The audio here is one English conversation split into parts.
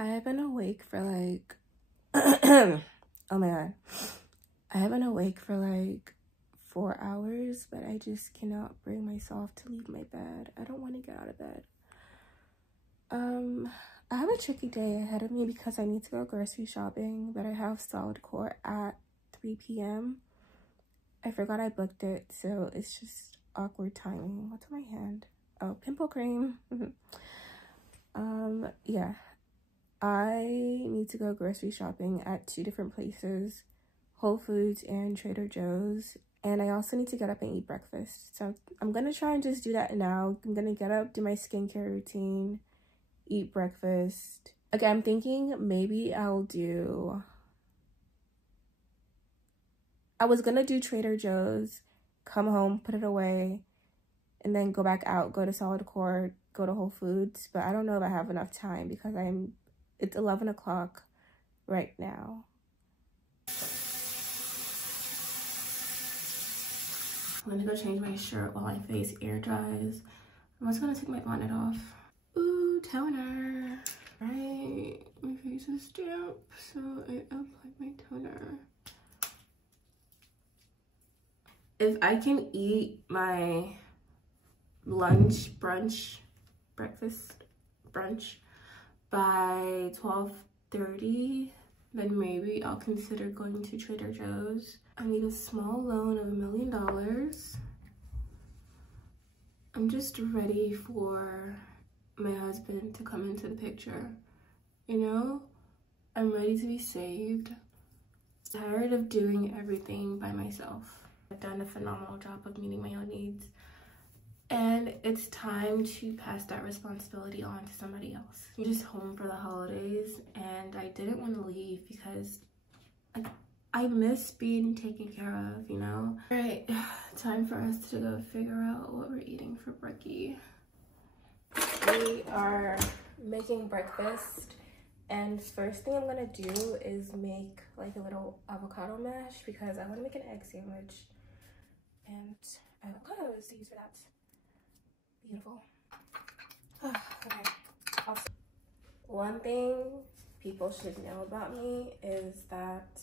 I have been awake for like, oh my God. I have been awake for like 4 hours, but I just cannot bring myself to leave my bed. I don't want to get out of bed. I have a tricky day ahead of me because I need to go grocery shopping, but I have Solidcore at 3 p.m. I forgot I booked it, so it's just awkward timing. What's on my hand? Oh, pimple cream. Yeah. I need to go grocery shopping at 2 different places, Whole Foods and Trader Joe's. And I also need to get up and eat breakfast. So I'm gonna try and just do that now. I'm gonna get up, do my skincare routine, eat breakfast. Okay, I'm thinking maybe I was gonna do Trader Joe's, come home, put it away, and then go back out, go to Solidcore, go to Whole Foods. But I don't know if I have enough time because it's 11 o'clock right now. I'm gonna go change my shirt while my face air dries. I'm just gonna take my bonnet off. Ooh, toner. Right, my face is damp, so I apply my toner. If I can eat my lunch, brunch, breakfast, brunch by 12:30, then maybe I'll consider going to Trader Joe's. I need a small loan of $1 million. I'm just ready for my husband to come into the picture. You know, I'm ready to be saved. I'm tired of doing everything by myself. I've done a phenomenal job of meeting my own needs. And it's time to pass that responsibility on to somebody else. I'm just home for the holidays and I didn't want to leave because I miss being taken care of, you know? All right, time for us to go figure out what we're eating for brekkie. We are making breakfast and first thing I'm gonna do is make like a little avocado mash because I want to make an egg sandwich and avocados to use for that. Beautiful. Okay. Also, one thing people should know about me is that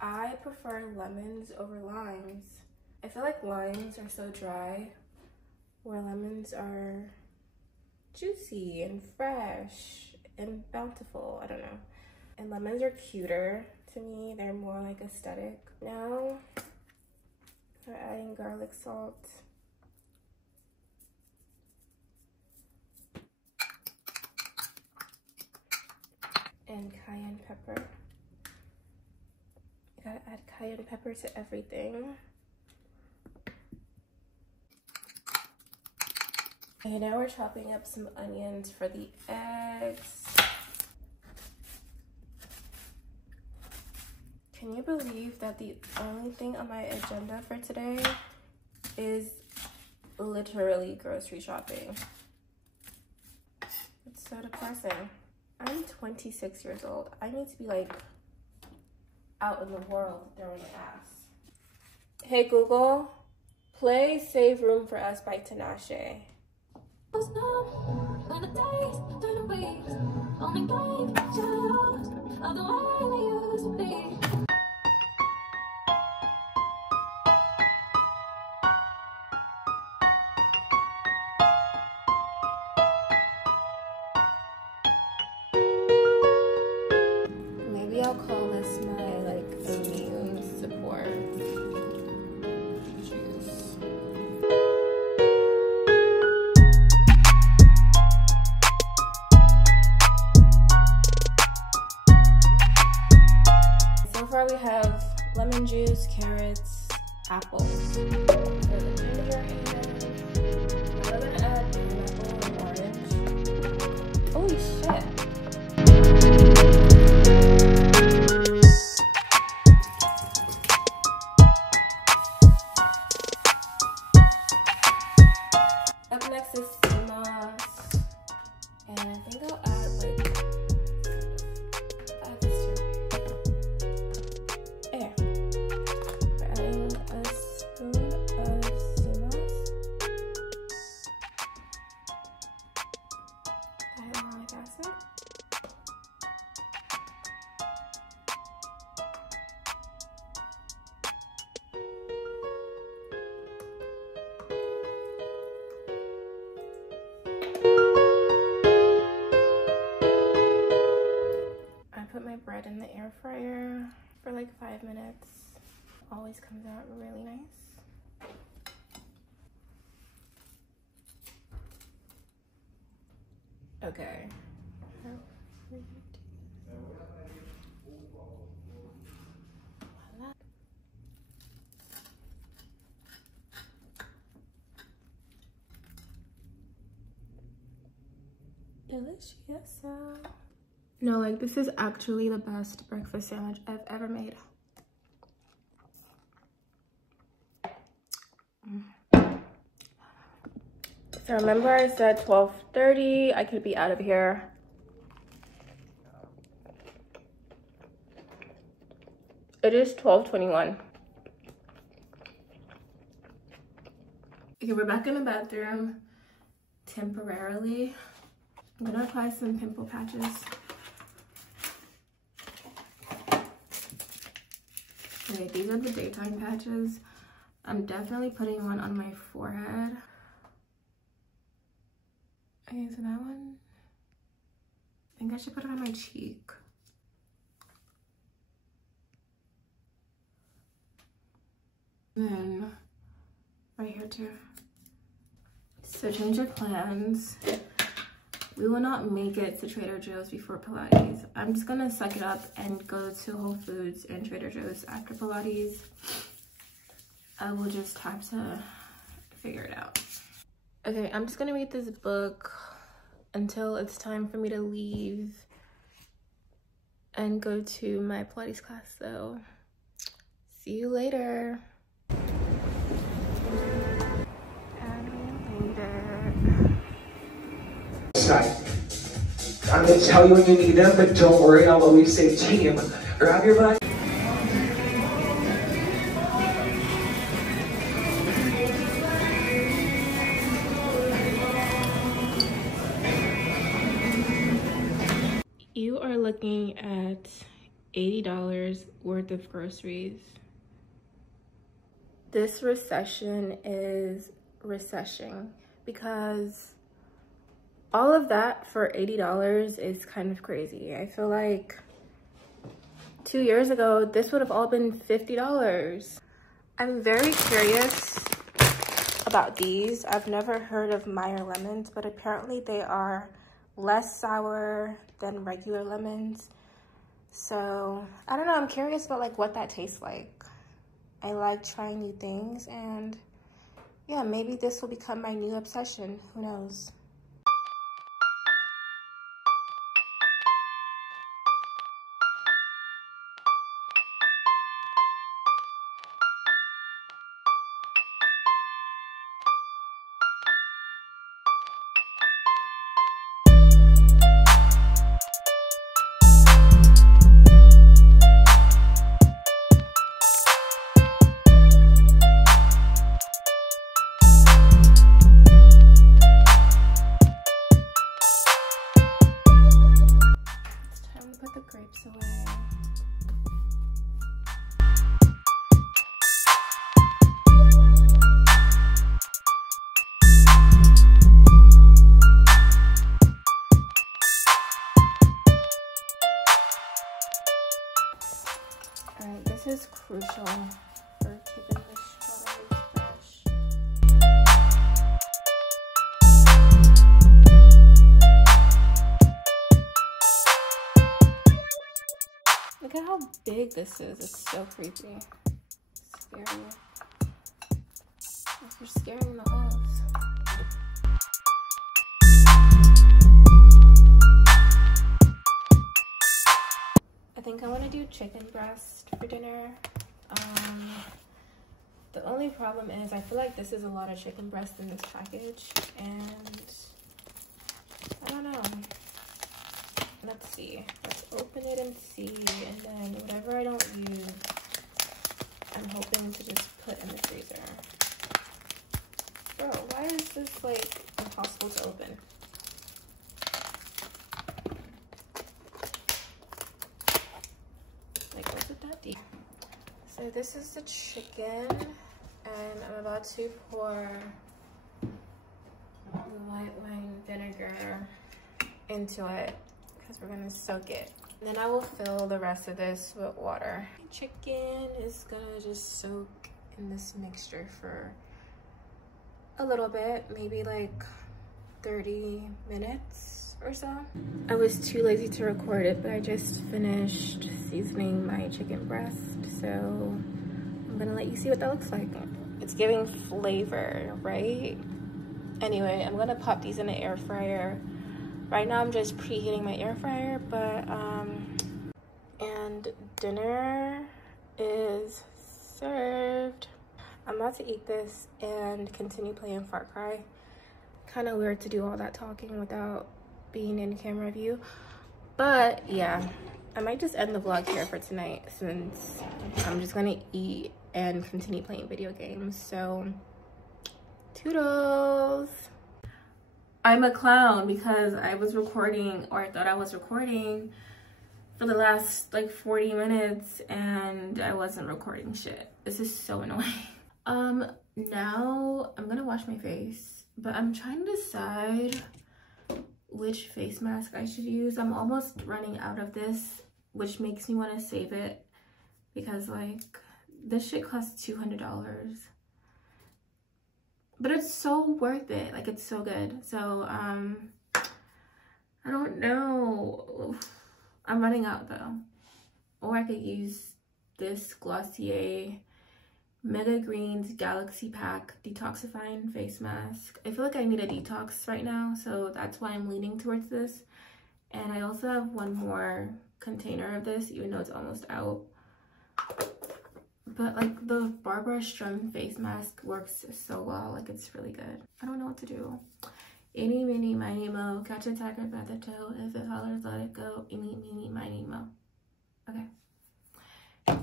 I prefer lemons over limes. I feel like limes are so dry, where lemons are juicy and fresh and bountiful. I don't know. And lemons are cuter to me. They're more like aesthetic. Now we're adding garlic salt. And cayenne pepper. You gotta add cayenne pepper to everything. Okay, now we're chopping up some onions for the eggs. Can you believe that the only thing on my agenda for today is literally grocery shopping? It's so depressing. I'm 26 years old. I need to be like out in the world throwing ass. Hey Google, play Save Room for Us by Tinashe. Maybe I'll call this my like immune support juice. So far we have lemon juice, carrots, apples. For the ginger ale, I'm gonna add pineapple and orange. Holy shit. Up next is sea moss, and I think I'll add this to air. We're adding a spoon of sea moss. I don't know, I guess. it. I put my bread in the air fryer for like 5 minutes. Always comes out really nice. Okay. Delicious. No, like this is actually the best breakfast sandwich I've ever made. So remember I said 12:30, I could be out of here. It is 12:21. Okay, we're back in the bathroom temporarily. I'm gonna apply some pimple patches. Okay, these are the daytime patches. I'm definitely putting one on my forehead. Okay, so that one, I think I should put it on my cheek. Then right here too. So change your plans. We will not make it to Trader Joe's before Pilates. I'm just gonna suck it up and go to Whole Foods and Trader Joe's after Pilates. I will just have to figure it out. Okay, I'm just gonna read this book until it's time for me to leave and go to my Pilates class. So see you later. I'm gonna tell you when you need them, but don't worry, I'll always say team. Grab your butt. You are looking at $80 worth of groceries. This recession is recession because all of that for $80 is kind of crazy. I feel like 2 years ago, this would have all been $50. I'm very curious about these. I've never heard of Meyer lemons, but apparently they are less sour than regular lemons. So I don't know, I'm curious about like what that tastes like. I like trying new things, and yeah, maybe this will become my new obsession. Who knows? Grapes away. Alright, this is crucial for keeping the strawberries fresh. Look at how big this is. It's so creepy. It's scary. You're scaring the house. I think I want to do chicken breast for dinner. The only problem is I feel like this is a lot of chicken breast in this package, and I don't know. Let's see. Let's open it and see, and then whatever I don't use, I'm hoping to just put in the freezer. Bro, why is this like impossible to open? So this is the chicken, and I'm about to pour white wine vinegar into it because we're gonna soak it. And then I will fill the rest of this with water. Chicken is gonna just soak in this mixture for a little bit, maybe like 30 minutes or so. I was too lazy to record it, but I just finished seasoning my chicken breast, so I'm gonna let you see what that looks like. It's giving flavor, right? Anyway, I'm gonna pop these in the air fryer. Right now I'm just preheating my air fryer, but and dinner is served. I'm about to eat this and continue playing Far Cry. Kind of weird to do all that talking without being in camera view, but yeah, I might just end the vlog here for tonight since I'm just gonna eat and continue playing video games. So toodles. I'm a clown because I was recording, or I thought I was recording for the last like 40 minutes and I wasn't recording shit. This is so annoying. Now I'm gonna wash my face, but I'm trying to decide which face mask I should use. I'm almost running out of this, which makes me want to save it because like this shit costs $200, but it's so worth it. Like it's so good. So I don't know. I'm running out though. Or I could use this Glossier Mega Greens Galaxy Pack Detoxifying Face Mask. I feel like I need a detox right now, so that's why I'm leaning towards this. And I also have one more container of this, even though it's almost out. But like the Barbara Strum face mask works so well, like it's really good. I don't know what to do. Eeny, meeny, miny, mo, catch a tiger by the toe. If it hollers, let it go. Eeny, meeny, miny, mo. Okay.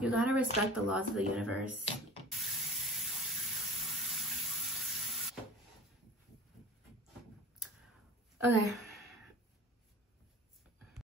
You gotta respect the laws of the universe. Okay,